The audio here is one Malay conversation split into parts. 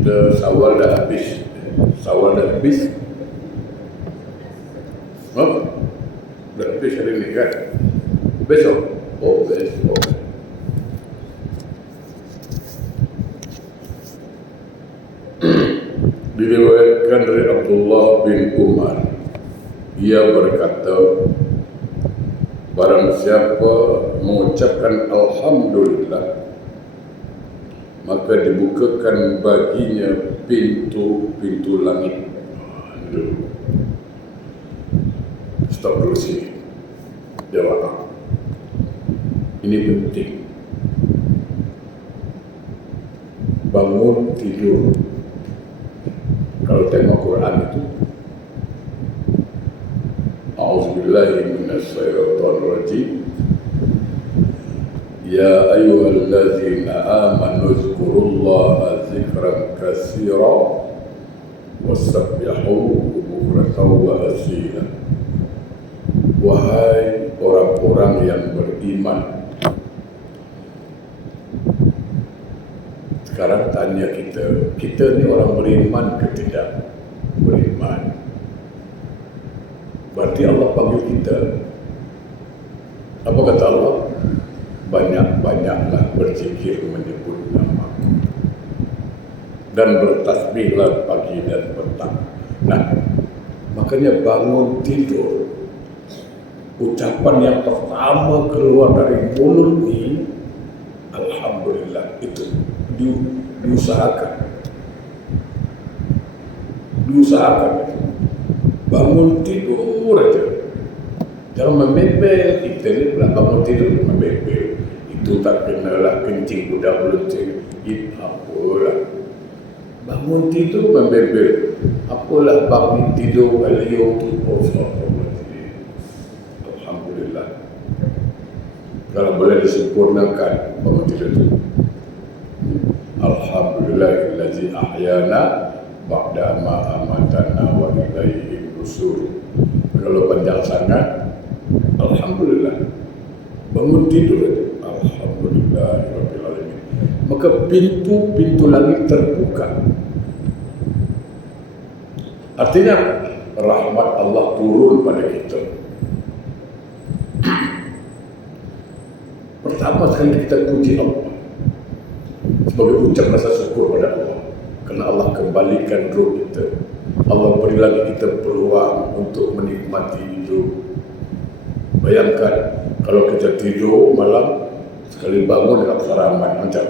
Kita Syawal dah habis. Oh, dah habis hari ni kan? Besok? Oh, besok. Diriwayatkan dari Abdullah bin Umar, ia berkata, barang siapa mengucapkan Alhamdulillah, maka dibukakan baginya pintu-pintu langit. Stop dulu sini. Jawab. Ini penting. Bangun tidur. Kalau tengok Quran itu, A'udzubillahi minasyaitonir rajim. Ya ayyuhallazina amanu dzkurullaha dzikran katsira wasabbihuhu bukratan wa asila. Wahai orang-orang yang beriman. Sekarang tanya kita ni orang beriman ke tidak? Beriman. Berarti Allah panggil kita. Apa kata Allah? Banyak-banyaklah berzikir menyebut nama-Ku dan bertasbihlah pagi dan petang. Nah, makanya bangun tidur, ucapan yang pertama keluar dari mulut ni, Alhamdulillah, itu diusahakan. Bangun tidur aja. Jangan membebel. Kita ni pula bangun tidur membebel. Itu tak kenalah kencing budak beluncing. Apalah. Bangun tidur membebel. Apalah bangun tidur alio tu. Alhamdulillah. Kalau boleh disempurnakan bangun tidur itu. Alhamdulillahillazi ahyana ba'da ma amatana wa ilaihi nusur. Kalau panjang sangat, Alhamdulillah. Bangun tidur, Alhamdulillahirabbil alamin. Maka pintu-pintu langit terbuka. Artinya rahmat Allah turun pada kita. Pertama sekali kita puji Allah sebagai ucap rasa syukur pada Allah, kerana Allah kembalikan roh kita. Allah beri lagi kita peluang untuk menikmati hidup. Bayangkan kalau kita tidur malam, sekali bangun dalam saraman macam,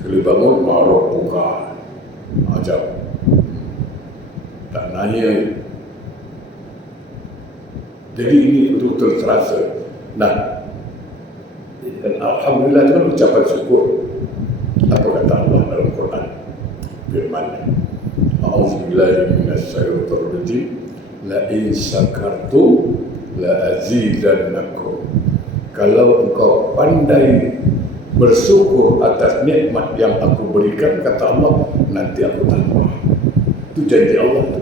sekali bangun marah buka macam, tak nanya. Jadi ini betul-betul terasa. Nah, dan Alhamdulillah itu kan ucapan syukur. Apa kata Allah dalam Quran? Firman, A'udzubillahi minasyaitonir rajim. La in syakartum la azidannakum. Kalau engkau pandai bersyukur atas nikmat yang aku berikan, kata Allah, nanti aku tambah. Itu janji Allah tu.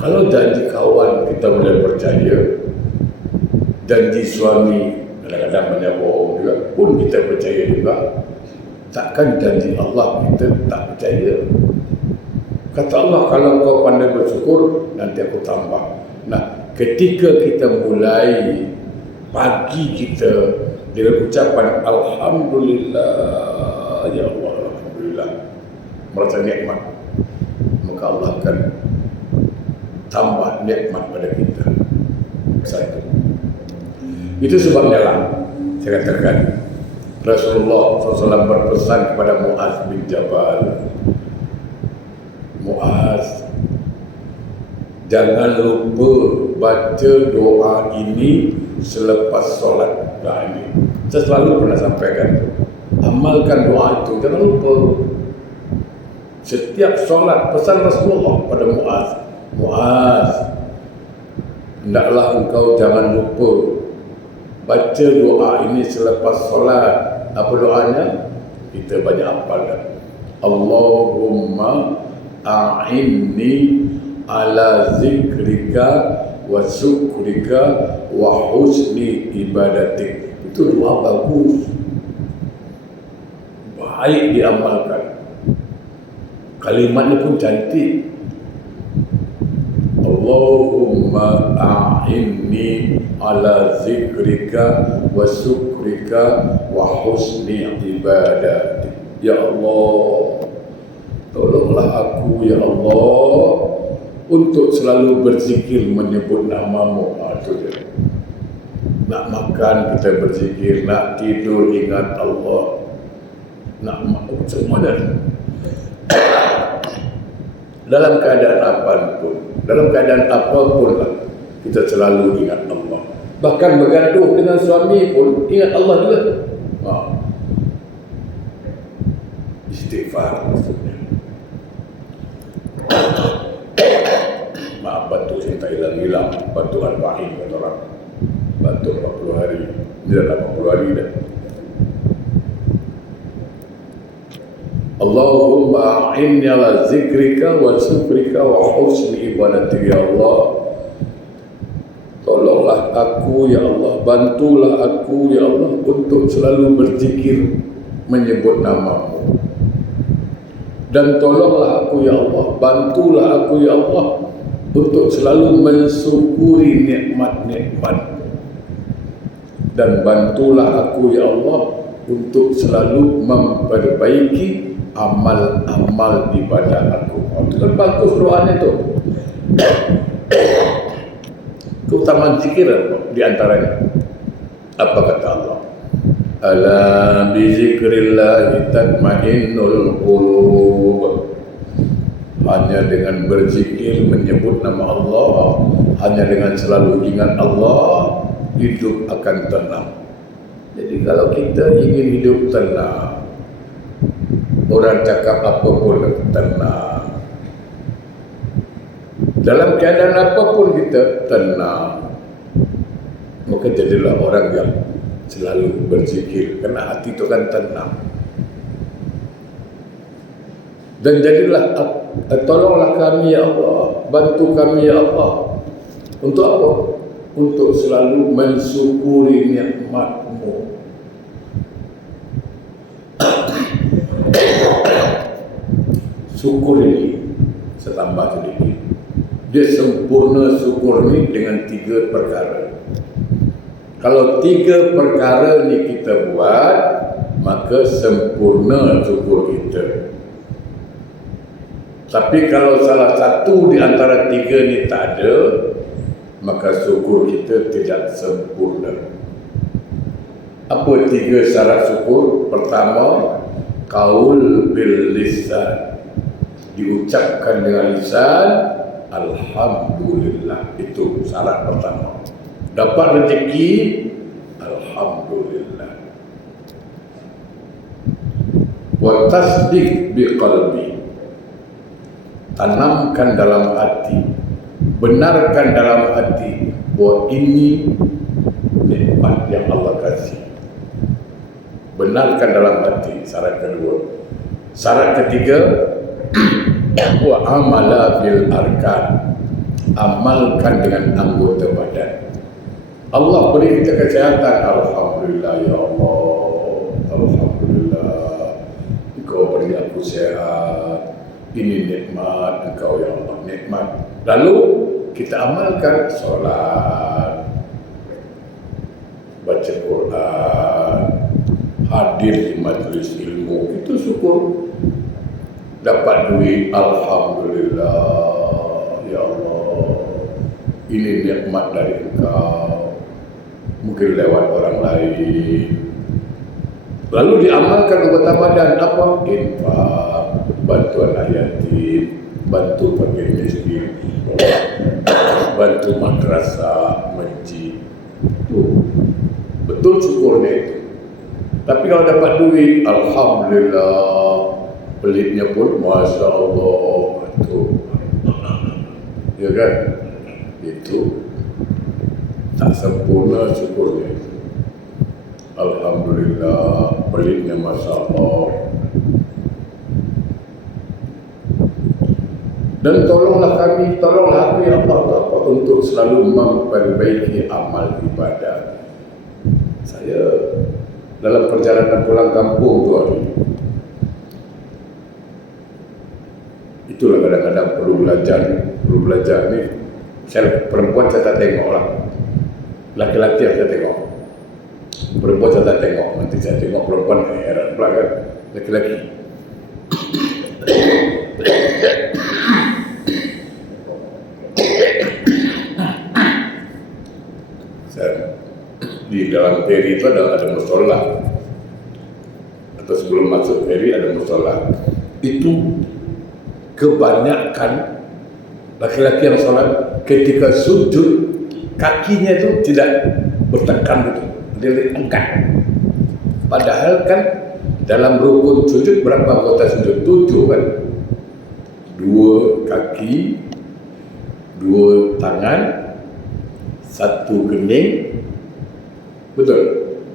Kalau janji kawan kita boleh percaya, janji suami kadang-kadang banyak bohong juga, pun kita percaya juga. Takkan janji Allah kita tak percaya. Kata Allah, kalau kau pandai bersyukur, nanti aku tambah. Nah, ketika kita mulai pagi kita dengan ucapan Alhamdulillah, ya Allah, Alhamdulillah, merasa nikmat, maka Allah akan tambah nikmat pada kita. Satu. Itu sebabnya lah saya katakan Rasulullah SAW berpesan kepada Muaz bin Jabal, Muaz, jangan lupa baca doa ini selepas solat. Nah, ini saya selalu pernah sampaikan, amalkan doa itu, jangan lupa. Setiap solat, pesan Rasulullah pada Muaz, Muaz, hendaklah engkau jangan lupa baca doa ini selepas solat. Apa doanya? Kita banyak hafalkan. Allahumma a'inni ala zikrika wa syukrika wa husni ibadatik. Itu doa bagus. baik diamalkan. Kalimatnya pun cantik. Allahumma a'inni ala zikrika wa syukrika wa husni ibadati. Ya Allah, tolonglah aku ya Allah untuk selalu berzikir menyebut namamu. Itu dia. Nak makan kita berzikir, nak tidur ingat Allah, nak semua dalam keadaan apapun lah, kita selalu ingat Allah. Bahkan bergaduh dengan suami pun ingat Allah juga. Istighfar maksudnya. Maaf, batu saya tak hilang-hilang. Batu Al-Fahim kata orang. Batu 40 hari. Ini dah 80 hari dah. Allahumma a'inni ala zikrika wa syukrika wa husni ibadati. Ya Allah, tolonglah aku ya Allah, bantulah aku ya Allah untuk selalu berzikir menyebut namamu. Dan tolonglah aku ya Allah, bantulah aku ya Allah untuk selalu mensyukuri nikmat-nikmat. Dan bantulah aku ya Allah untuk selalu memperbaiki amal-amal ibadah aku. Itu kan bagus doanya tu. Keutamaan zikir di antaranya. Apa kata Allah? Ala bi zikrillah tatma'innul qulub. Hanya dengan berzikir menyebut nama Allah, hanya dengan selalu ingat Allah, hidup akan tenang. Jadi kalau kita ingin hidup tenang, orang cakap apa pun tenang, dalam keadaan apapun kita tenang, maka jadilah orang yang selalu berzikir, kerana hati itu kan tenang. Dan jadilah, tolonglah kami ya Allah, bantu kami ya Allah. Untuk apa? Untuk selalu mensyukuri nikmat-Mu. Syukur ini, saya tambah sedikit, dia sempurna syukur ini dengan 3 perkara. Kalau 3 perkara ni kita buat, maka sempurna syukur kita. Tapi kalau salah satu di antara 3 ni tak ada, maka syukur kita tidak sempurna. Apa 3 syarat syukur? Pertama, qaul bil lisan, diucapkan dengan lisan, alhamdulillah. Itu syarat pertama. Dapat rezeki, alhamdulillah. Wa tasdiq bi qalbi, tanamkan dalam hati, benarkan dalam hati bahawa ini nikmat yang Allah kasih. Benarkan dalam hati, syarat kedua. Syarat ketiga, wa amala bil arkan, amalkan dengan anggota badan. Allah beri kita kesehatan, alhamdulillah ya Allah, alhamdulillah Engkau beri aku sehat, ini nikmat Engkau ya Allah, nikmat. Lalu kita amalkan solat, baca Quran, hadir di majlis ilmu, itu syukur. Dapat duit, alhamdulillah ya Allah, ini nikmat dari Engkau, mungkin lewat orang lain. Lalu diamalkan anggota badan apa? Infak, bantuan yatim, bantu fakir miskin, bantu madrasah, masjid. Itu betul syukurnya itu. Tapi kalau dapat duit, alhamdulillah, pelitnya pun masya Allah, itu, ya kan? Itu tak sempurna syukurnya. Alhamdulillah, pelitnya masya Allah. Dan tolonglah kami, tolonglah aku ya Allah untuk selalu memperbaiki amal ibadah. Saya dalam perjalanan pulang kampung tu hari, Itulah kadang-kadang perlu belajar ni. Saya perempuan saya tak tengok lah, laki-laki yang saya tengok. Perempuan saya tak tengok, nanti saya tengok perempuan heran pula kan, laki-laki. Di dalam feri itu ada musola, atau sebelum masuk feri ada musola. Itu kebanyakan laki-laki yang sholat ketika sujud kakinya itu tidak bertekan gitu, dia angkat. Padahal kan dalam rukun sujud berapa anggota sujud? 7 kan? 2 kaki, 2 tangan, 1 gening, betul?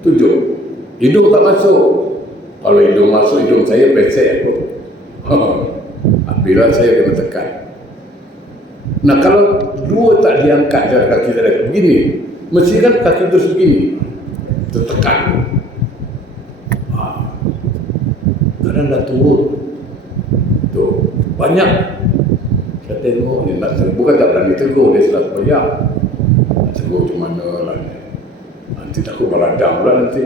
7. Hidung tak masuk. Kalau hidung masuk, hidung saya pesek aku. Bila saya kena tekan. Nah kalau 2 tak diangkat, kaki saya begini, mesti kan kaki terus begini, tertekan. Karena dah turun. Tuh banyak. Saya tengok ni nak tegur, bukan tak berani tegur, dia sudah sembahyang. Nak tegur macam mana lah ni. Nanti takut meradang pula nanti.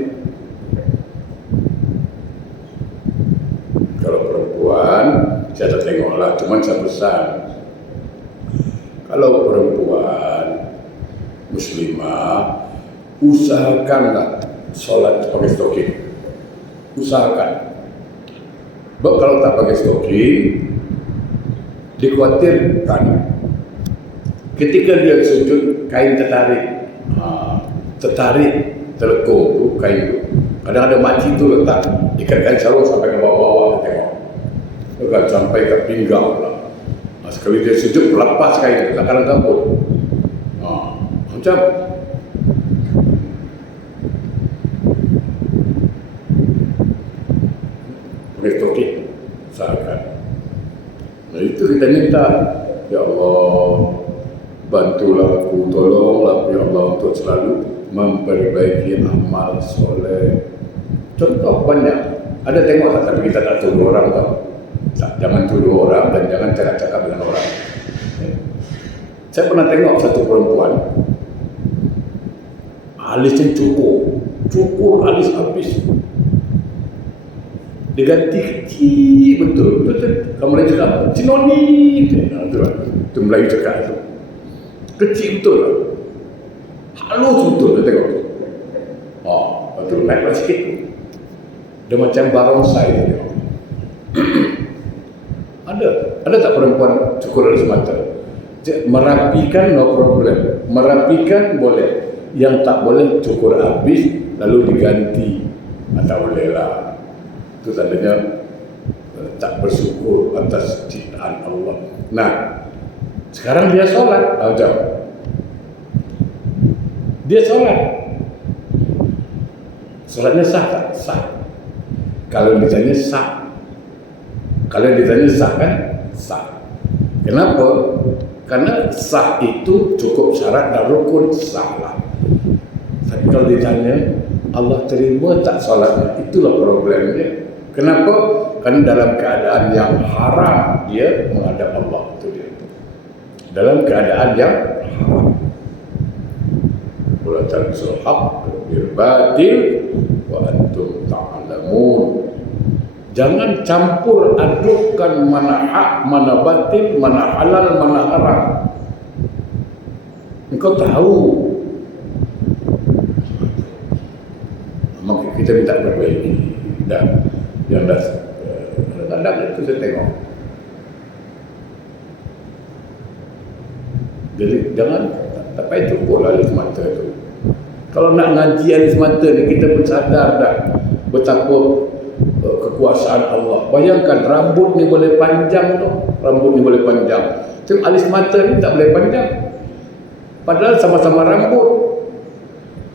Kalau perempuan, saya tak tengok lah, cuma saya pesan. Kalau perempuan muslimah, usahakanlah solat pakai stocking. Usahakan. Sebab kalau tak pakai stocking, dikhawatirkan ketika dia sujud, kain tertarik. Terlekung tu kain tu. Kadang ada makcik tu letak ikat kain sarung sampai ke bawah-bawah, tengok. Bukan sampai ke pinggang pula. Sekali dia sujud, lepas kain, tak kanan kabut. Macam pakai stocking, usahakan. Nah itu kita minta, ya Allah, bantulah aku, tolonglah ya Allah untuk selalu memperbaiki amal soleh. Contoh banyak. Ada tengok tak, tapi kita tak tuduh orang tau. Jangan tuduh orang dan jangan cakap-cakap dengan orang. Saya pernah tengok satu perempuan, alisnya cukur alis habis. Diganti kecil betul. Kamu Melayu cakap cinoni. Itu Melayu cakap itu. Kecil betul lah. Halus betul dia tengok. Betul naik sikit. Dia macam barongsai dia tengok. Ada tak perempuan cukur alis mata? Merapikan no problem. Merapikan boleh. Yang tak boleh cukur habis lalu diganti. Tak boleh lah. Itu tandanya tak bersyukur atas ciptaan Allah. Nah, sekarang dia solat. Dia solat. Solatnya sah tak? Sah. Kalau ditanya sah. Kalau ditanya sah kan? Sah. Kenapa? Karena sah itu cukup syarat dan rukun, sah lah. Tapi kalau ditanya Allah terima tak solatnya, itulah problemnya. Kenapa? Karena dalam keadaan yang haram dia menghadap Allah, itu dia. Dalam keadaan yang haram. Wala talbisul haqq bil batil wa antum ta'lamun. Jangan campur adukkan mana hak, mana batil, mana halal, mana haram. Engkau tahu. Maka kita minta perbaiki. Dan yang dah kadang-kadang itu saya tengok. Jadi jangan tak payah cukur alis mata itu. Kalau nak ngaji alis mata ni, kita pun sadar dah betapa kekuasaan Allah. Bayangkan rambut ni boleh panjang tu, rambut ni boleh panjang. Tapi alis mata ni tak boleh panjang. Padahal sama-sama rambut.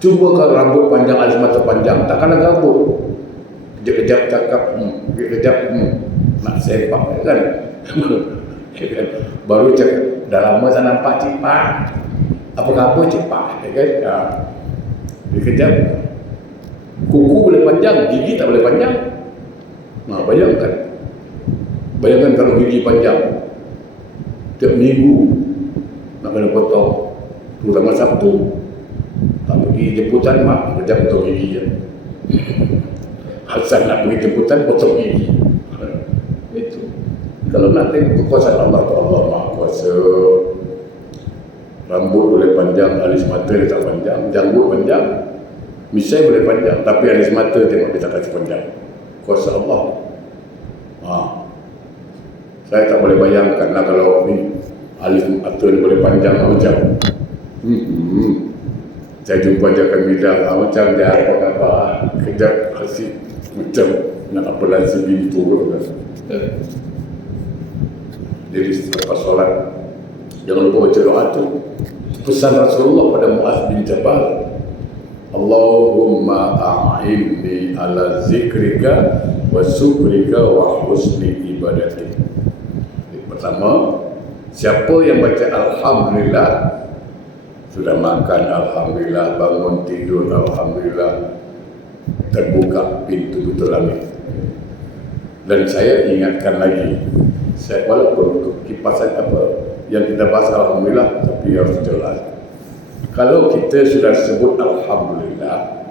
Cuba kalau rambut panjang, alis mata panjang, takkan ada gabut. Kejap-kejap cakap, kejap nak sepak kan. Baru cakap, dah lama saya nampak cipak. Apa khabar cipak, kan? Kejap, kuku boleh panjang, gigi tak boleh panjang. Nah, bayangkan kalau gigi panjang, tiap minggu nak kena potong, terutama Sabtu. Tak pergi jemputan, mak kerja potong gigi je. Asal nak pergi jemputan, potong gigi. Itu. Kalau nak tengok kekuasaan Allah, Allah Maha Kuasa. Rambut boleh panjang, alis mata dia tak panjang, janggut panjang, misai boleh panjang, tapi alis mata tengok dia tak kasih panjang. Kuasa Allah. Saya tak boleh bayangkan lah kalau ni alis mata dia boleh panjang macam. Saya jumpa dia akan bilang macam dia apa-apa kejap kasih macam nak apa lagi bini turun kan. Jadi selepas solat jangan lupa baca doa tu. Pesan Rasulullah pada Muaz bin Jabal, Allahumma a'inni ala zikrika wa syukrika wa husni ibadatik. Pertama, siapa yang baca Alhamdulillah, sudah makan Alhamdulillah, bangun tidur Alhamdulillah, terbuka pintu langit. Dan saya ingatkan lagi, walaupun untuk kipasan apa yang kita bahas Alhamdulillah, tapi harus jelas. Kalau kita sudah sebut Alhamdulillah,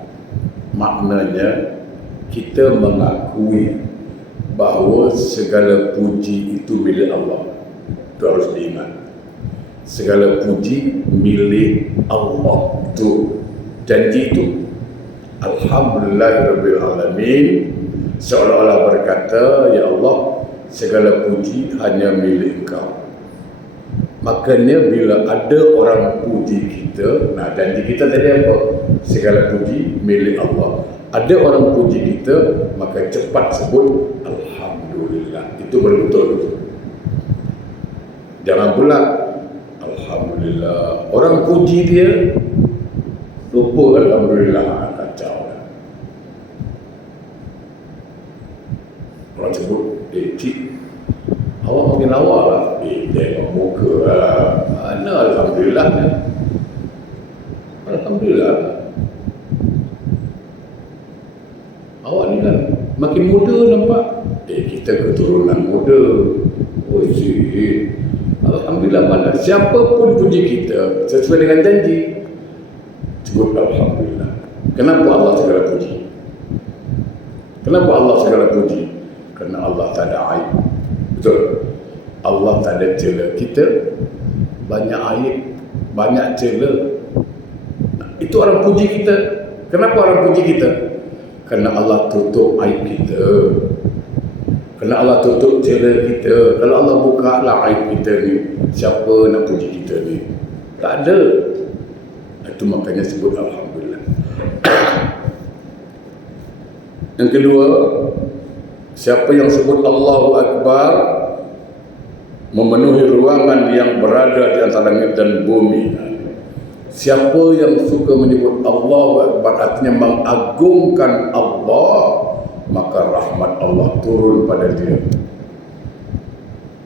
maknanya kita mengakui bahawa segala puji itu milik Allah. Itu harus diingat. Segala puji milik Allah. Itu janji itu. Alhamdulillahirabbil alamin, seolah-olah berkata, ya Allah, segala puji hanya milik Engkau. Makanya bila ada orang puji kita, nah janji kita tadi apa? Segala puji milik Allah. Ada orang puji kita, maka cepat sebut Alhamdulillah. Itu betul-betul. Jangan pula Alhamdulillah, orang puji dia lupa Alhamdulillah, kacau. Orang sebut, cik, awak makin lawa lah. Tengok muka lah. Mana Alhamdulillah ni? Alhamdulillah. Awak ni kan makin muda nampak. Kita keturunan muda. Oh cik, Alhamdulillah mana? Siapa pun puji kita sesuai dengan janji, sebut Alhamdulillah. Kenapa Allah segala puji? Kenapa Allah segala puji? Kerana Allah tak ada aib. Betul? Allah tak ada cela. Kita banyak aib, banyak cela. Itu orang puji kita. Kenapa orang puji kita? Kerana Allah tutup aib kita. Kerana Allah tutup cela kita. Kalau Allah buka lah aib kita ni, siapa nak puji kita ni? Tak ada. Itu makanya sebut Alhamdulillah. Yang kedua, siapa yang sebut Allahu Akbar, memenuhi ruangan yang berada di antara langit dan bumi. Siapa yang suka menyebut Allahu Akbar, artinya mengagungkan Allah, maka rahmat Allah turun pada dia.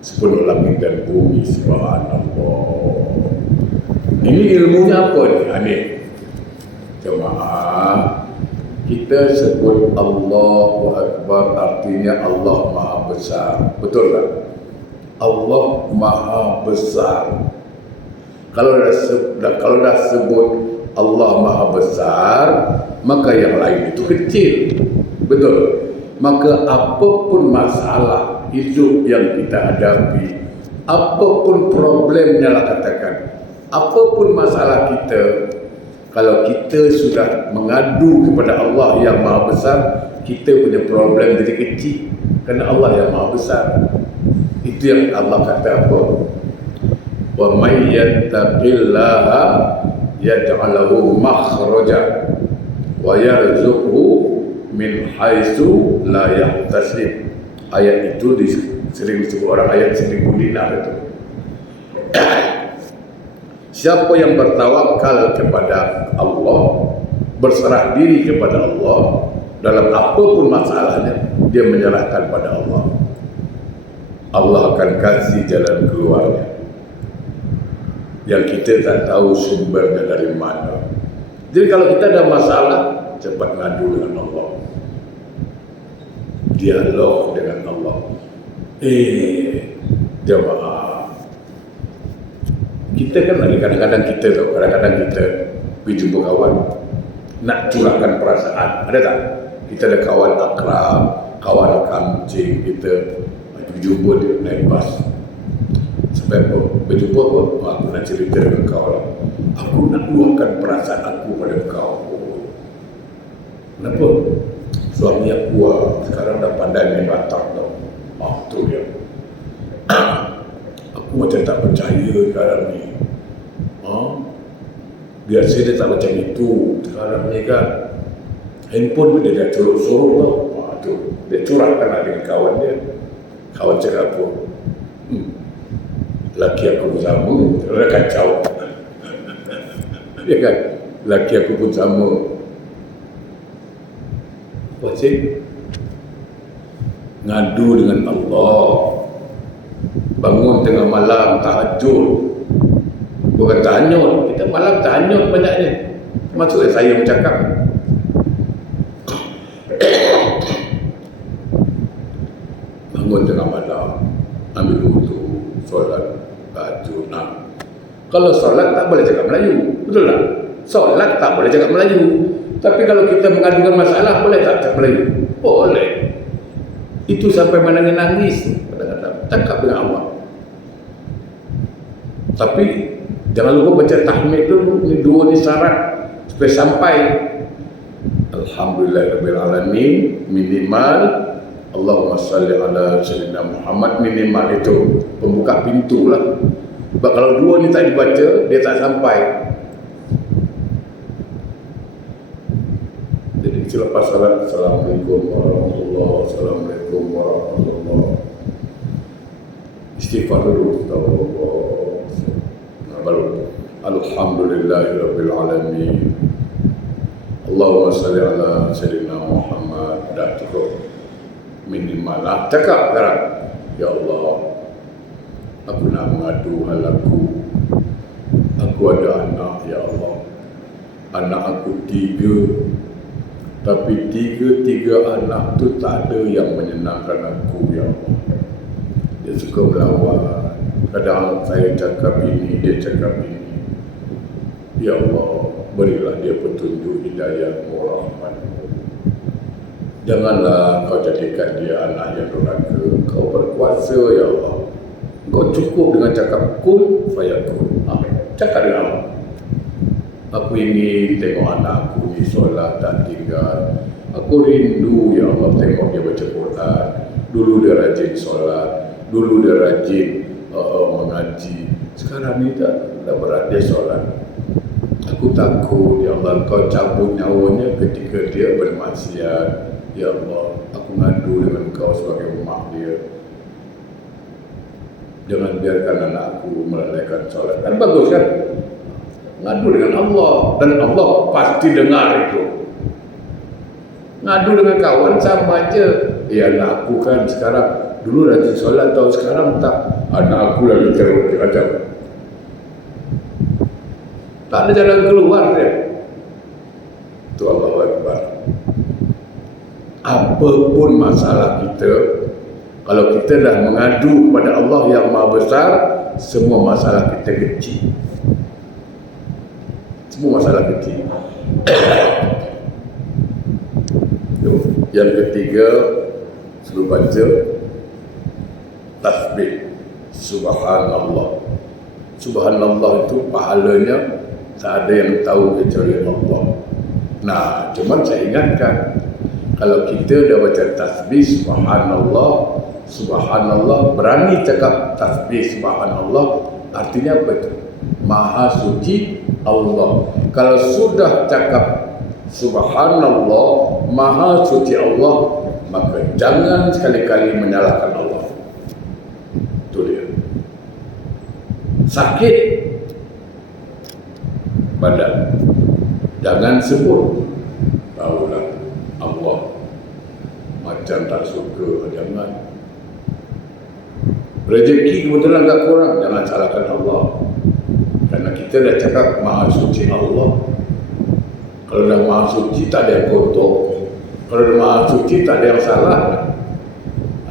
Sepenuh langit dan bumi, subhanallah. Ini ilmunya apa ni? Ini jemaah, kita sebut Allahu Akbar artinya Allah Maha Besar. Betul tak? Allah Maha Besar. Kalau dah sebut Allah Maha Besar, maka yang lain itu kecil. Betul. Maka apapun masalah hidup yang kita hadapi, apapun problemnya lah katakan, apapun masalah kita, kalau kita sudah mengadu kepada Allah yang Maha Besar, kita punya problem jadi kecil kerana Allah yang Maha Besar. Itu yang Allah kata apa? Wa may yattaqillaha yaj'al lahu makhraja wa yarzuqhu min haitsu la yahtasib. Ayat itu sering disebut orang ayat 1000 dinar itu. Siapa yang bertawakal kepada Allah, berserah diri kepada Allah dalam apapun masalahnya, dia menyerahkan pada Allah, Allah akan kasih jalan keluarnya yang kita tak tahu sumbernya dari mana. Jadi kalau kita ada masalah, cepat ngadu dengan Allah, dialog dengan Allah. Jemaah, Kita kan lagi kadang-kadang kita pergi jumpa kawan, nak curahkan perasaan. Ada tak? Kita ada kawan akrab, kawan kancing kita, pergi jumpa dia naik bas. Sampai apa? Berjumpa apa? Aku nak cerita dengan kau lah. Aku nak luahkan perasaan aku pada kau. Kenapa? Suami aku sekarang dah pandai main batang tau. Tu dia. Aku macam tak percaya sekarang ni. Biasa dia tak macam itu. Sekarang ni kan handphone pun dia dah sorok-sorok tau. Tu. Dia curahkan lah dengan kawan dia. Kawan cakap apa? Laki aku pun sama. Dia kacau. Ya kan? Laki aku pun sama. Wajib ngadu dengan Allah. Bangun tengah malam tahajud. Bukan tahanyut. Kita malam tahanyut banyaknya. Maksudnya saya bercakap. Bangun tengah malam, ambil wudu, solat, tahajud. Kalau solat tak boleh cakap Melayu. Betul tak? Solat tak boleh cakap Melayu. Tapi kalau kita mengadukan masalah, boleh tak cakap Melayu? Boleh. Itu sampai menangis-nangis. Kadang-kadang cakap dengan Allah. Tapi jangan lupa baca tahmid dulu. Ini dua ni syarat supaya sampai Alhamdulillahirabbil alamin, minimal Allahumma salli ala sayyidina Muhammad, minimal itu pembuka pintu lah. Sebab kalau dua ni tak dibaca, dia tak sampai. Jadi selepas salat, Assalamualaikum warahmatullahi wabarakatuh, Assalamualaikum warahmatullahi wabarakatuh, istighfar dulu, baru Alhamdulillahirabbil alamin, Allahumma salli ala sayyidina Muhammad. Dah cukup, minimal lah. Cakap sekarang, ya Allah, aku nak mengadu hal aku. Aku ada anak, ya Allah. Anak aku 3, tapi tiga anak tu tak ada yang menyenangkan aku, ya Allah. Dia suka melawan. Kadang saya cakap ini, dia cakap ini. Ya Allah, berilah dia petunjuk, hidayah, rahmat. Janganlah kau jadikan dia anak yang durhaka. Kau berkuasa, ya Allah. Kau cukup dengan cakap kun fayakun. Cakap dengan Allah. Aku ingin tengok anak aku ni solat tak tinggal. Aku rindu, ya Allah, tengok dia baca Quran. Dulu dia rajin solat, dulu dia rajin mengaji. Sekarang ni dah berat dia solat. Aku takut, ya Allah, kau cabut nyawanya ketika dia bermaksiat. Ya Allah, aku ngadu dengan kau sebagai mak dia. Jangan biarkan anak aku melalaikan solat. Kan bagus kan? Ngadu dengan Allah, dan Allah pasti dengar itu. Ngadu dengan kawan sama aja. Ya anak aku kan sekarang, dulu rajin solat tau, sekarang tak. Anak aku lagi teruk macam. Tak ada jalan keluar dia. Itu Allahu Akbar. Apapun masalah kita, kalau kita dah mengadu kepada Allah yang Maha Besar, semua masalah kita kecil. Semua masalah kecil. Yang ketiga, suruh baca tasbih Subhanallah. Subhanallah itu pahalanya tak ada yang tahu kecuali Allah. Nah, cuman saya ingatkan, kalau kita dah baca tasbih Subhanallah, Subhanallah, berani cakap tasbih Subhanallah, artinya apa itu? Maha suci Allah. Kalau sudah cakap Subhanallah, Maha suci Allah, maka jangan sekali-kali menyalahkan Allah. Itu dia. Sakit badan, jangan sebut tahulah Allah. Macam tak suka, jangan. Rezeki kebetulan tak kurang, jangan salahkan Allah. Karena kita dah cakap Maha suci Allah. Kalau dah Maha suci, tak ada yang kotor. Kalau dah Maha suci, tak ada yang salah.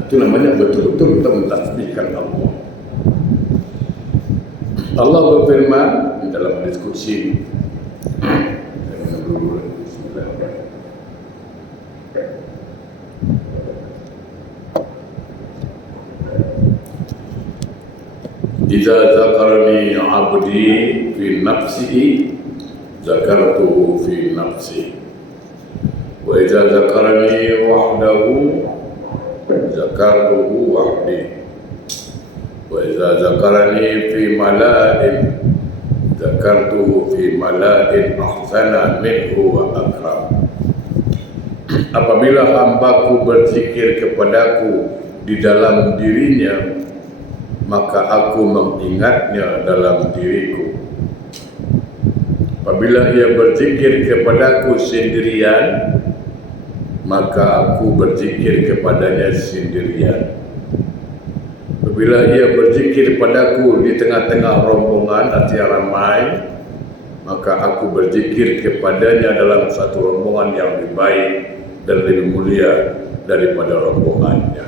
Itu namanya betul-betul kita mentasbihkan Allah. Allah berfirman di dalam hadis qudsi. Idza zakarani 'abdi fi nafsihi zakartuhu fi nafsi wa idza zakarani wahdahu zakartuhu wahdi wa idza zakarani fi mala'in zakartuhu fi mala'in ahsana minhu wa akram. Apabila hambaku berzikir kepadaku di dalam dirinya, maka aku mengingatnya dalam diriku. Apabila ia berzikir kepadaku sendirian, maka aku berzikir kepadanya sendirian. Apabila ia berzikir kepadaku di tengah-tengah rombongan artinya ramai, maka aku berzikir kepadanya dalam satu rombongan yang lebih baik dan lebih mulia daripada rombongannya.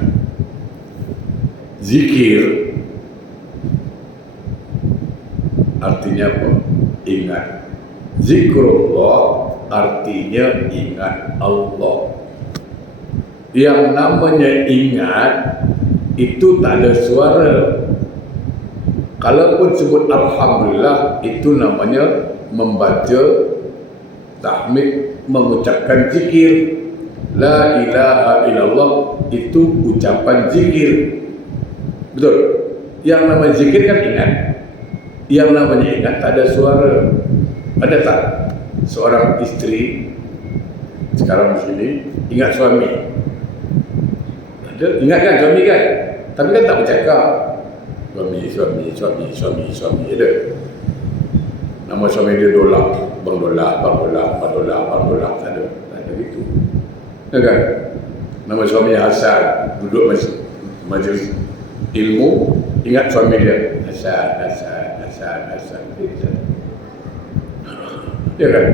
Zikir artinya apa? Ingat. Zikrullah artinya ingat Allah. Yang namanya ingat itu tak ada suara. Kalaupun sebut Alhamdulillah, itu namanya membaca tahmid, mengucapkan zikir. La ilaha illallah itu ucapan zikir. Betul? Yang namanya zikir kan ingat. Yang namanya ingat tak ada suara. Ada tak seorang istri sekarang di sini ingat suami? Ada, ingat kan suami kan? Tapi kan tak bercakap. Suami ada. Nama suami dia Dolak, Bang Dolak. Tak ada gitu. Ya kan? Nama suami Hasan, duduk majlis ilmu, ingat suami dia Hasan. Ya kan?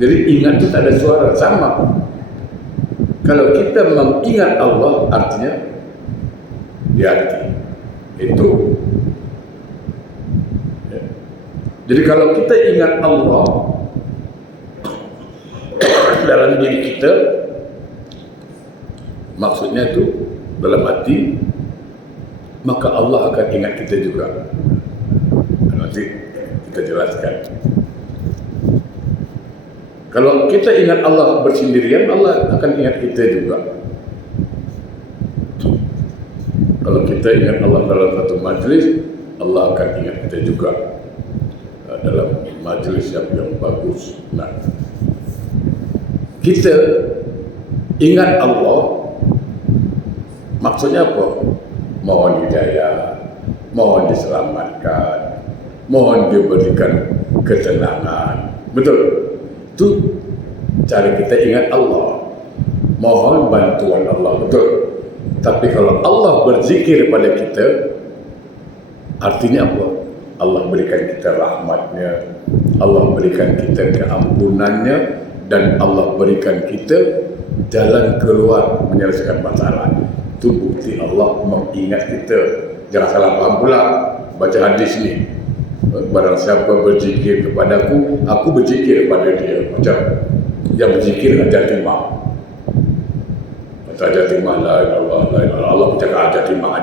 Jadi ingat itu tak ada suara. Sama. Kalau kita mengingat Allah, artinya di hati. Itu. Ya. Jadi kalau kita ingat Allah dalam diri kita, maksudnya itu dalam hati, maka Allah akan ingat kita juga. Nanti kita jelaskan. Kalau kita ingat Allah bersendirian, Allah akan ingat kita juga. Kalau kita ingat Allah dalam satu majlis, Allah akan ingat kita juga dalam majlis yang bagus. Nah, kita ingat Allah, maksudnya apa? Mohon hidayah, mohon diselamatkan, mohon diberikan ketenangan. Betul? Itu cara kita ingat Allah. Mohon bantuan Allah. Betul? Tapi kalau Allah berzikir pada kita, artinya apa? Allah berikan kita rahmatnya, Allah berikan kita keampunannya, dan Allah berikan kita jalan keluar menyelesaikan masalah. Itu bukti Allah mengingat kita. Jangan salah paham pula baca hadis ni. Barang siapa berzikir kepadaku, aku berzikir kepada dia. Macam yang berzikir dengan jatimah. Kata jatimah, la ilallah, la ilallah. Allah bercakap jatimah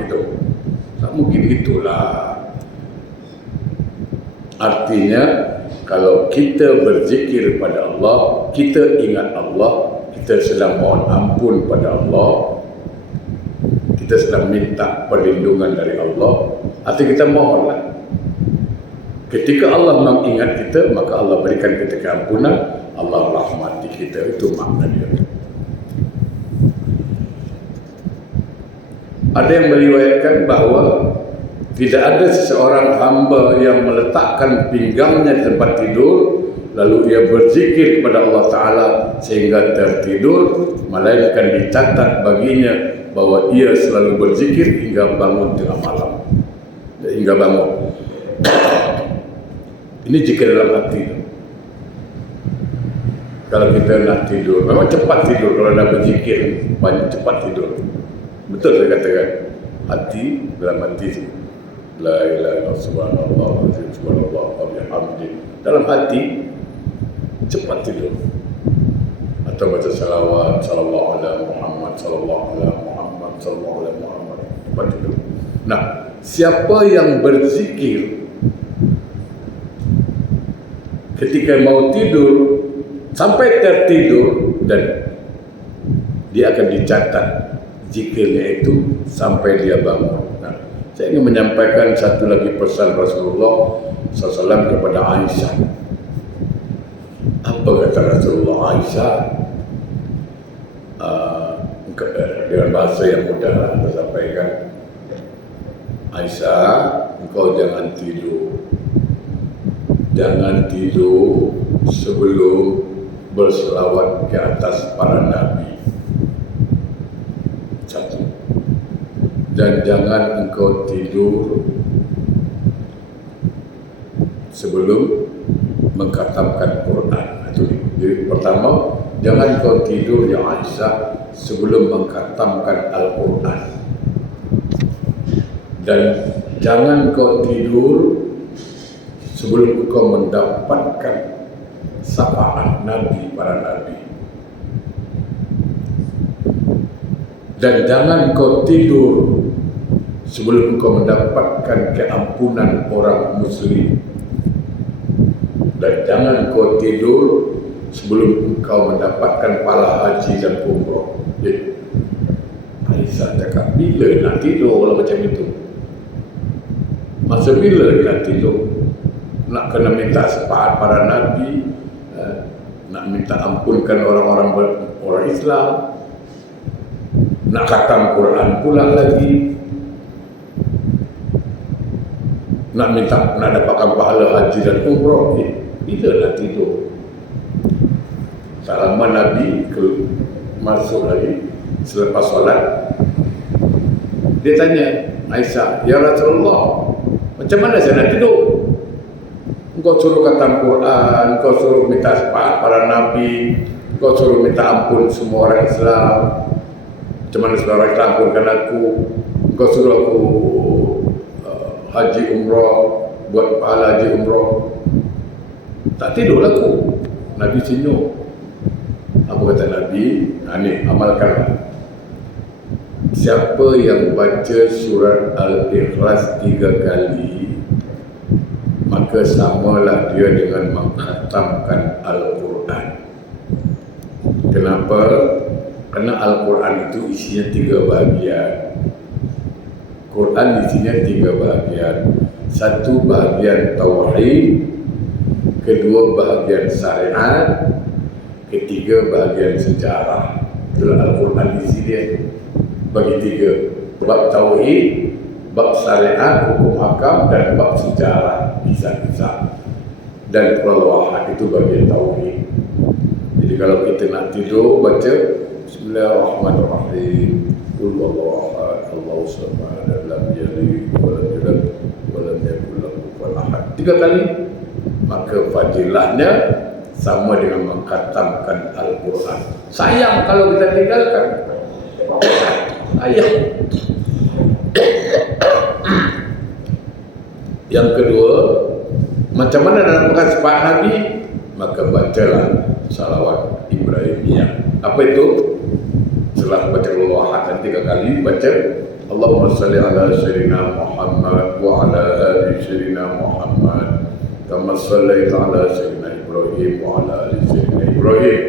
gitu. Tak mungkin itulah. Artinya, kalau kita berzikir pada Allah, kita ingat Allah, kita sedang mohon ampun pada Allah, kita sedang minta perlindungan dari Allah, artinya kita mohonlah. Ketika Allah mengingat kita, maka Allah berikan kita keampunan, Allah rahmati kita. Itu makna dia. Ada yang meriwayatkan bahawa tidak ada seseorang hamba yang meletakkan pinggangnya di tempat tidur lalu ia berzikir kepada Allah Ta'ala sehingga tertidur, melainkan dicatat baginya bahwa ia selalu berzikir hingga bangun tengah malam, hingga bangun. Ini jika dalam hati. Kalau kita nak tidur, memang cepat tidur. Kalau nak berzikir, banyak cepat tidur. Betul saya katakan. Hati, dalam hati. La ilaha illallah subhanallah azim subhanallah wa bihamdi. Dalam hati cepat tidur. Atau baca salawat sallallahu ala Muhammad sallallahu ala Muhammad sallallahu ala Muhammad. Cepat tidur. Nah, siapa yang berzikir ketika mau tidur sampai tertidur, dan dia akan dicatat zikirnya itu sampai dia bangun. Nah, saya ingin menyampaikan satu lagi pesan Rasulullah SAW kepada Aisyah. Apa kata Rasulullah Aisyah? Dengan bahasa yang mudah saya sampaikan. Aisyah, engkau jangan tidur sebelum berselawat ke atas para nabi. Satu. Dan jangan engkau tidur sebelum mengkhatamkan Quran. Jadi pertama, jangan engkau tidur ya Aisyah sebelum mengkhatamkan Al-Quran. Dan jangan engkau tidur sebelum engkau mendapatkan syafaat Nabi, para Nabi. Dan jangan engkau tidur sebelum engkau mendapatkan keampunan orang Muslim. Dan jangan engkau tidur sebelum engkau mendapatkan pahala haji dan umrah. Jadi, Aisyah cakap, bila nak tidur kalau macam itu? Masa bila nak tidur? Nak kena minta syafaat para Nabi, nak minta ampunkan orang Islam, nak khatam Quran pula lagi, nak dapatkan pahala haji dan umrah. Bila nak tidur? Salaman Nabi masuk lagi selepas solat, dia tanya Aisyah, ya Rasulullah, macam mana saya nak tidur? Engkau suruh khatam Quran, engkau suruh minta syafaat para Nabi, engkau suruh minta ampun semua orang Islam. Macam mana semua orang Islam ampunkan aku? Engkau suruh aku haji umrah, buat pahala haji umrah. Tak tidur aku. Nabi senyum. Apa kata Nabi? Ini amalkan. Siapa yang baca surat Al-Ikhlas 3 kali, maka samalah dia dengan mengkhatamkan Al-Quran. Kenapa? Kerana Al-Quran itu isinya 3 bahagian. Quran isinya 3 bahagian. Satu bahagian tauhid, kedua bahagian syariat, ketiga bahagian sejarah. Itulah Al-Quran isi dia. Bagi 3. Bab tauhid, bab syariat, hukum hakam, dan bab sejarah, kisah-kisah. Dan perlawahan itu bagian tauhid. Jadi kalau kita nak tidur, baca Bismillahirrahmanirrahim. Qul huwallahu ahad, Allahu samad, lam yalid wa lam yulad wa lam yakul lahu kufuwan ahad. 3 kali, maka fadilahnya sama dengan mengkhatamkan Al-Quran. Sayang kalau kita tinggalkan. Sayang. Yang kedua, macam mana nak dapatkan syafaat Nabi? Maka bacalah salawat Ibrahimiyah. Apa itu? Setelah baca al-Ahad dan 3 kali, baca Allahumma salli ala sayyidina Muhammad wa ala ali sayyidina Muhammad kama sallaita ala sayyidina Ibrahim wa ala ali sayyidina Ibrahim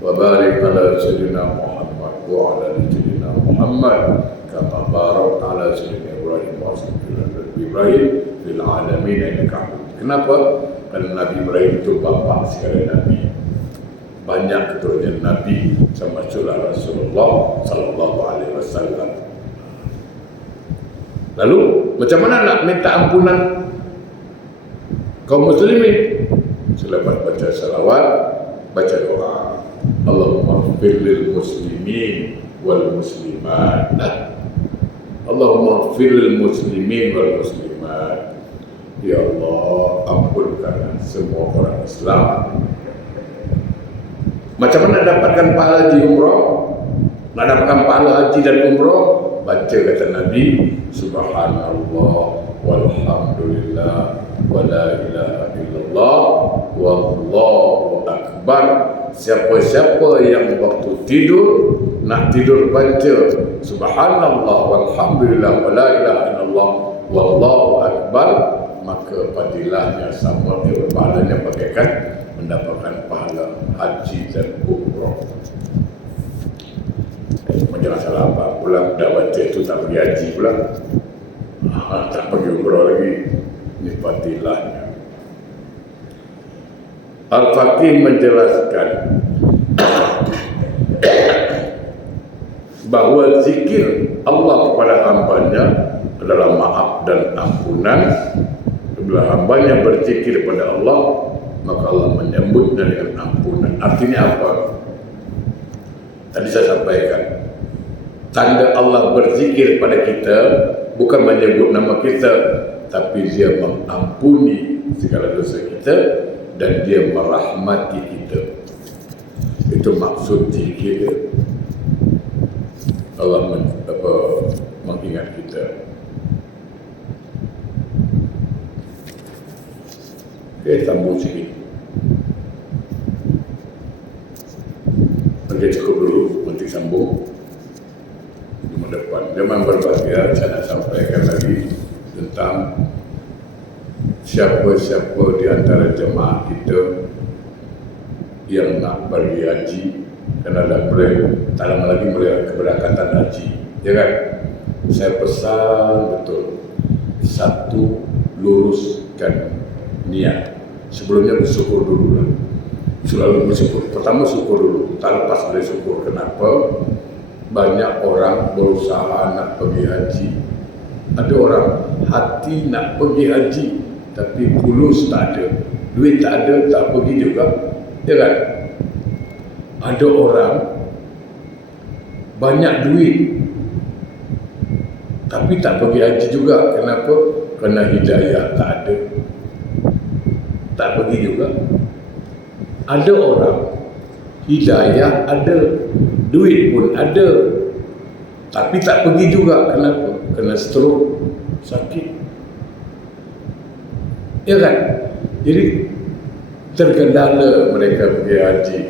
wa barik ala sayyidina Muhammad wa ala ali sayyidina Muhammad kama barakta ala sayyidina Ibrahim wa ala ali sayyidina Ibrahim fil alamin innaka Hamid. Kenapa? Kerana Nabi Ibrahim itu bapa segala Nabi. Banyak keturunan Nabi sama Rasulullah sallallahu alaihi wasallam. Lalu macam mana nak minta ampunan kaum muslimin? Selepas baca salawat, baca doa. Allahumma ighfir lil muslimin wal muslimat. Allahumma ighfir lil muslimin wal muslimat. Ya Allah, ampunkan semua orang Islam. Macam mana dapatkan pahala haji umrah? Nak dapatkan pahala haji dan umrah, baca kata Nabi, Subhanallah walhamdulillah, wala ilaha illallah, wallahu akbar. Siapa-siapa yang waktu tidur nak tidur baca subhanallah, walhamdulillah, wala ilaha illallah, wallahu akbar, maka padilahnya sama dia pahalanya bagaikan mendapatkan pahala haji dan umrah. Jangan salah apa pula, dah baca itu tak pergi haji pula, tak pergi umrah lagi. Ini padilahnya. Al-Faqih menjelaskan bahawa zikir Allah kepada hambanya adalah maaf dan ampunan. Bila hambanya berzikir kepada Allah, maka Allah menyambutnya dengan ampunan. Artinya apa? Tadi saya sampaikan, tanda Allah berzikir pada kita bukan menyebut nama kita, tapi dia mengampuni segala dosa kita dan dia merahmati kita. Itu maksud zikir. Allah mengingat kita. Oke, sambung sikit. Oke, cukup dulu, nanti sambung di depan. Zaman berbahagia, saya nak sampaikan lagi tentang siapa-siapa di antara jemaah kita yang nak pergi haji, kerana tak lama lagi mulai keberangkatan haji, ya kan? Saya pesan betul, satu, luruskan niat. Sebelumnya bersyukur dulu lah. Selalu bersyukur. Pertama syukur dulu, tak lepas dari syukur. Kenapa? Banyak orang berusaha nak pergi haji. Ada orang hati nak pergi haji, tapi fulus tak ada, duit tak ada, tak pergi juga, ya kan? Ada orang banyak duit tapi tak pergi haji juga. Kenapa? Kerana hidayah tak ada, tak pergi juga. Ada orang hidayah ada, duit pun ada, tapi tak pergi juga. Kenapa? Kena stroke, sakit, ya kan? Jadi terkendala mereka pergi haji.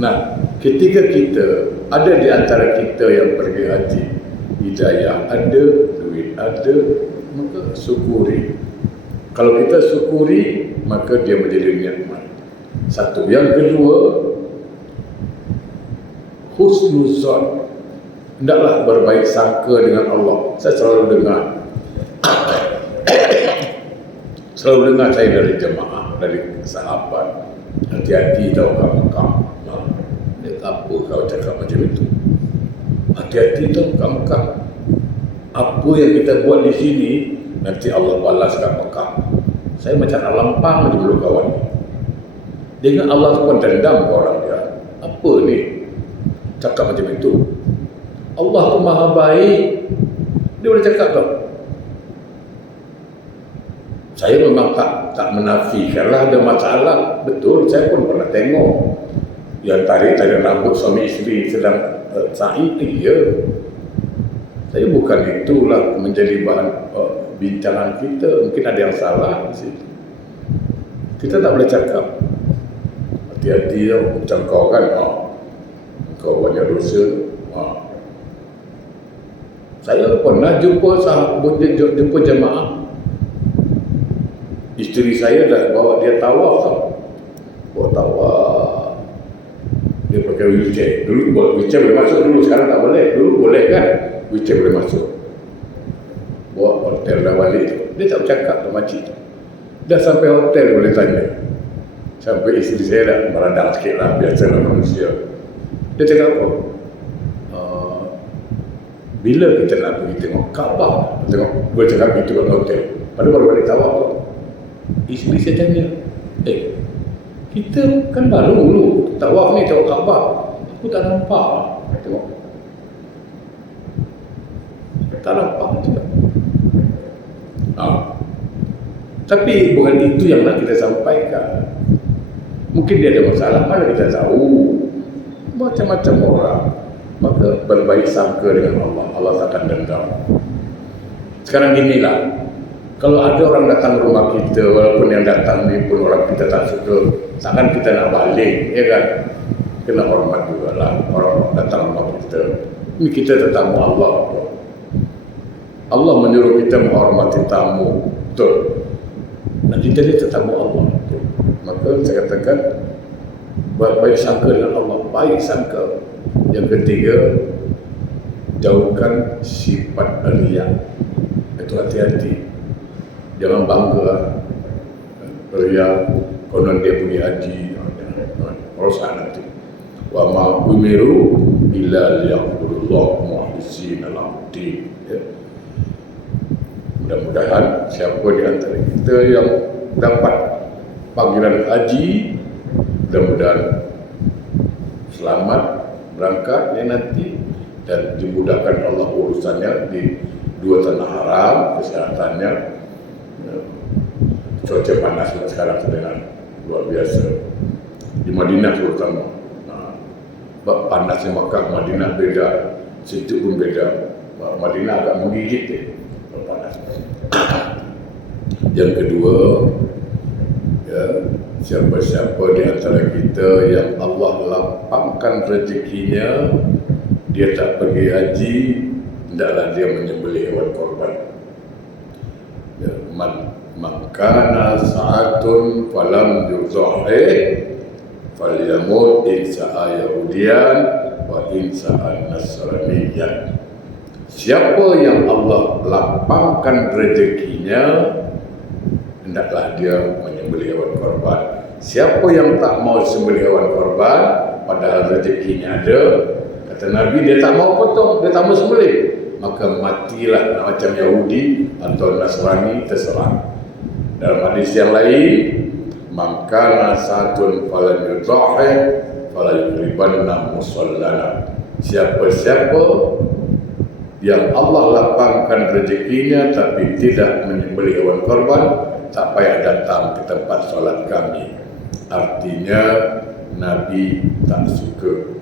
Nah, ketika kita ada di antara kita yang pergi haji, hidayah ada, duit ada, maka syukuri. Kalau kita syukuri, maka dia menjadi nikmat. Satu. Yang kedua, husnuzon. Hendaklah berbaik sangka dengan Allah. Saya selalu dengar saya dari jemaah, dari sahabat, hati-hati tau kat Mekah. Dia apa kau cakap macam itu? Hati-hati tau kat Mekah. Apa yang kita buat di sini, nanti Allah balas kat Mekah. Saya macam nak lampang je dulu kawan ni. Dia ingat Allah tu pun dendam ke orang dia. Apa ni? Cakap macam itu. Allah tu maha baik. Dia boleh cakap tau. Saya memang tak menafikan lah ada masalah. Betul, saya pun pernah tengok yang tarik-tarik rambut suami isteri sedang sa'i. Ya, saya bukan itulah menjadi bahan bincangan kita. Mungkin ada yang salah di situ. Kita tak boleh cakap. Hati-hati tau, macam kau kan, kau banyak dosa. Saya pernah jumpa jemaah. Isteri saya dah bawa dia tawaf tau. Bawa tawaf. Dia pakai wheelchair. Dulu wheelchair boleh masuk dulu, sekarang tak boleh. Dulu boleh kan, wheelchair boleh masuk. Bawa hotel dah balik tu. Dia tak bercakap sama makcik tu. Dah sampai hotel boleh tanya. Sampai isteri saya dah meradang sikit lah, biasalah manusia. Dia cakap apa? Bila kita nak pergi tengok Kaabah, boleh cakap gitu kat hotel. Padahal baru balik tawaf tu. Isteri saya tanya, kita kan baru dulu tawaf ni, tengok Kaabah. Aku tak nampak. Tengok. Tak nampak juga. Tapi bukan itu yang nak kita sampaikan. Mungkin dia ada masalah, mana kita tahu. Macam-macam orang. Maka berbaik sangka dengan Allah. Allah takkan dendam. Sekarang inilah, Kalau ada orang datang ke rumah kita, walaupun yang datang ni pun orang kita tak suka, takkan kita nak balik, ya kan? Kena hormat juga lah orang datang rumah kita. Ini kita tetamu Allah. Allah menyuruh kita menghormati tamu, betul. Dan kita ni tetamu Allah, betul. Maka saya katakan baik sangka dengan Allah, baik sangka. Yang ketiga, jauhkan sifat riya. Itu hati-hati. Jangan bangga riya, konon dia pergi haji, rosak nanti. Wa ma umiru illa liya'budullah mukhlisina lahu-d-din. Mudah-mudahan siapa di antara kita yang dapat panggilan haji, mudah-mudahan selamat berangkat nanti dan dimudahkan Allah urusannya di dua tanah haram, kesehatannya. Cuaca panas sekarang sedang luar biasa di Madinah terutama. Panasnya Makkah, Madinah beda, situ pun beda. Madinah agak menggigit ya, panas. Yang kedua, ya, siapa-siapa di antara kita yang Allah lapangkan rezekinya, dia tak pergi haji, hendaklah dia menyembelih hewan korban. Ya, Makana sa'atun falam yudhahih falyamut insa'a yahudiyan wa insa'a nasraniyan. Siapa yang Allah lapangkan rezekinya, hendaklah dia menyembelih hewan korban. Siapa yang tak mau sembelih hewan korban padahal rezekinya ada, kata Nabi, dia tak mau potong, dia tak mau sembelih, maka matilah macam Yahudi atau Nasrani, terserah. Dalam hadis yang lain, maka satun falan yudhahih fala yuribanna musallana. Siapa-siapa yang Allah lapangkan rezekinya tapi tidak menyembelih hewan korban, tak payah datang ke tempat solat kami. Artinya Nabi tak suka.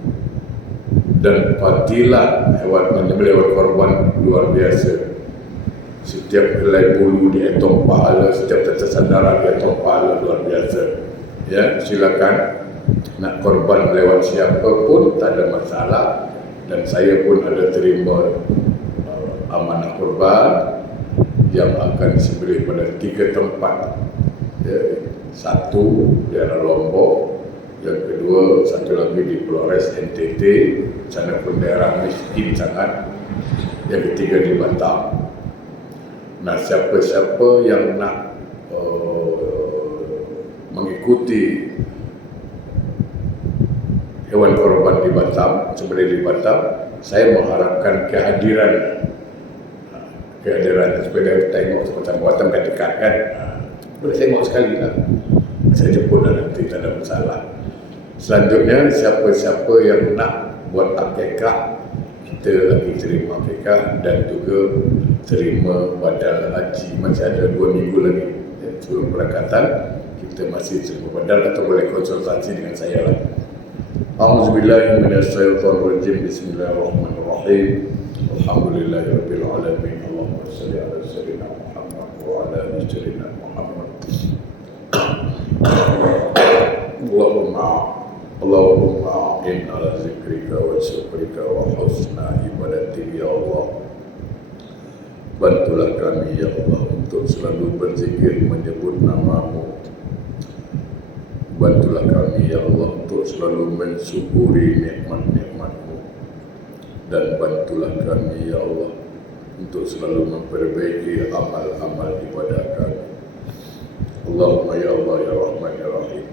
Dan fadilah menyembelih hewan korban luar biasa. Setiap helai bulu dihitung pahala, setiap tetesan darah dihitung pahala, luar biasa. Ya, silakan nak korban lewat siapa pun tak ada masalah. Dan saya pun ada terima amanah korban yang akan disembelih pada 3 tempat. Ya, satu di daerah Lombok, yang kedua satu lagi di Flores NTT, sana pun daerah miskin sangat. Yang ketiga di Batam. Nah, siapa-siapa yang nak mengikuti hewan korban di Batam, sembelih di Batam, saya mengharapkan kehadiran supaya tengok macam Batam kan dekat kan. Boleh tengok sekali lah. Saya jemput dah nanti, tak ada masalah. Selanjutnya, siapa-siapa yang nak buat akikah, kita lagi terima akikah dan juga terima badal haji. Masih ada 2 minggu lagi sebelum berangkatan, kita masih terima badal atau boleh konsultasi dengan saya lah. A'udzubillahi minasyaitonirrajim. Bismillahirrahmanirrahim. Alhamdulillahirabbil alamin. Allahumma shalli ala sayyidina Muhammad wa ala ali sayyidina Muhammad. Allahumma a'in ala zikrika wa syukrika wa husna ibadatik ya Allah. Bantulah kami ya Allah untuk selalu berzikir menyebut nama-Mu. Bantulah kami ya Allah untuk selalu mensyukuri nikmat-nikmat-Mu. Dan bantulah kami ya Allah untuk selalu memperbaiki amal-amal ibadah kami. Allahumma ya Allah ya Rahman ya Rahim.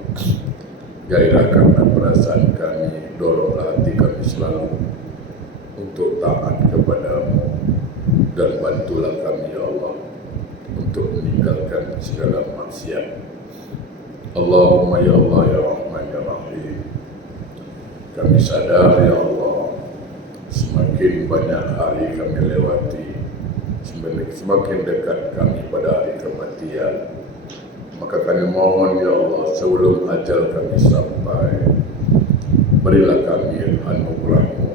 Gairahkanlah perasaan kami, doronglah hati kami selalu untuk taat kepada-Mu, dan bantulah kami ya Allah untuk meninggalkan segala maksiat. Allahumma ya Allah ya Rahman ya Rahim. Kami sadar ya Allah, semakin banyak hari kami lewati, semakin dekat kami pada hari kematian. Maka kami mohon ya Allah, sebelum ajal kami sampai, berilah kami anugerah-Mu,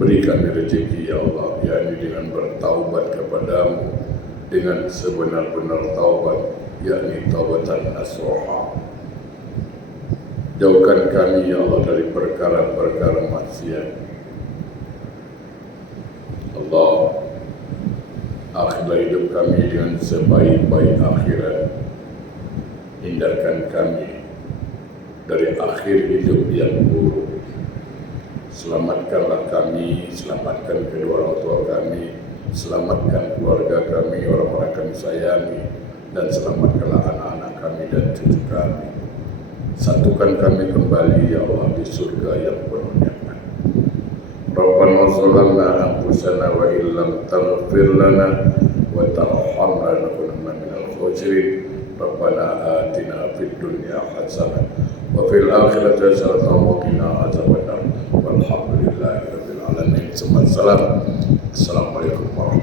beri kami rezeki ya Allah, yakni dengan bertaubat kepada-Mu, dengan sebenar-benar taubat, yakni taubatan nasuha. Jauhkan kami ya Allah dari perkara-perkara maksiat. Allah, akhirlah hidup kami dengan sebaik-baik akhirat. Hindarkan kami dari akhir hidup yang buruk. Selamatkanlah kami, selamatkan kedua orang tua kami, selamatkan keluarga kami, orang-orang kami sayangi, dan selamatkanlah anak-anak kami dan cucu kami. Satukan kami kembali ya Allah di surga yang penuh nikmat. Rabbana zalamna anfusana wa illam taghfir lana wa tarhamna lanakunanna minal khasirin. Rabbana atina fid dunya hasanah wa fil akhirati hasanah wa qina adzabannar. Walhamdulillahi rabbil alamin. Assalamualaikum warahmatullahi wabarakatuh.